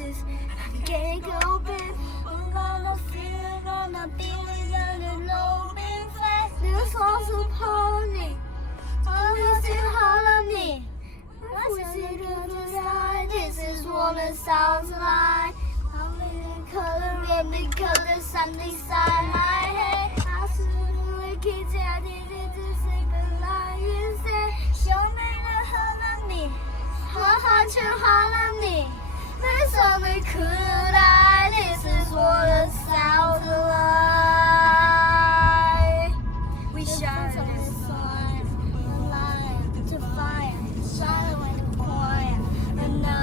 pieces. I'm gonna go back. I'm gonna feel it, gonna be gonna know me fast. This was a pony. Always in harmony. This is what it sounds like. I'm in color and because the sun inside my head. I suddenly kids I did it to sing the lion said. Show me the harmony. Heart to harmony. There's only could I. This is what it sounds like. We shine the sun, the light to fire, shine away the choir. And no,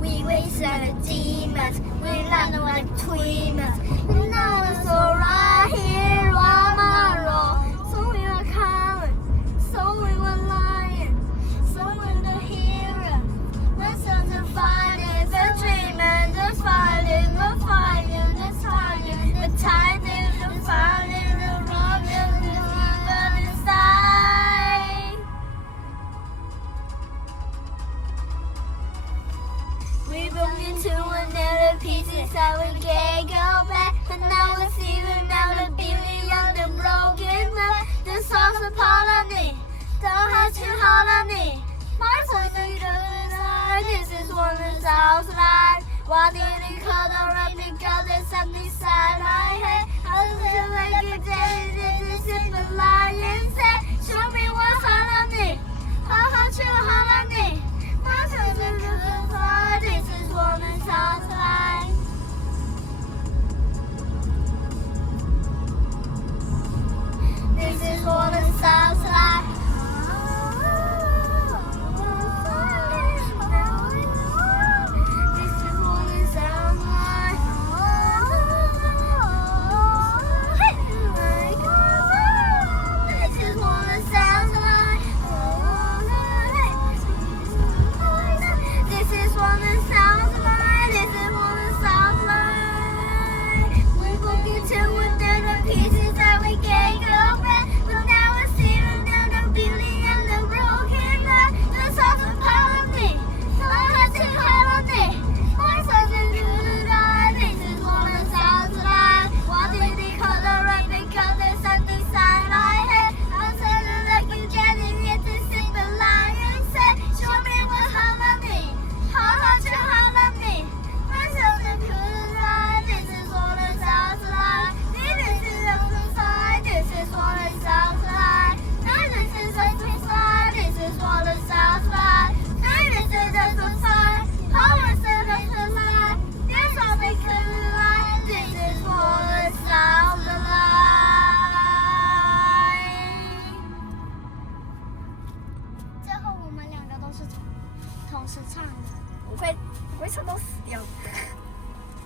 we waste the demons. We run away between us. And now it's alright here on our roll. So we are coming, so we were lying, so we're the hero. Let's not find it, the dreamer, the fighting, the fire, the tiger, the tiger, the fire, the rock, the evil inside. We broke into another piece inside, we can't go back. And now we see another beauty on the broken love. The songs of harmony, the heart to harmony. My voice is the this is what it sounds like. Why did it cut around because there's something inside my head? I feel like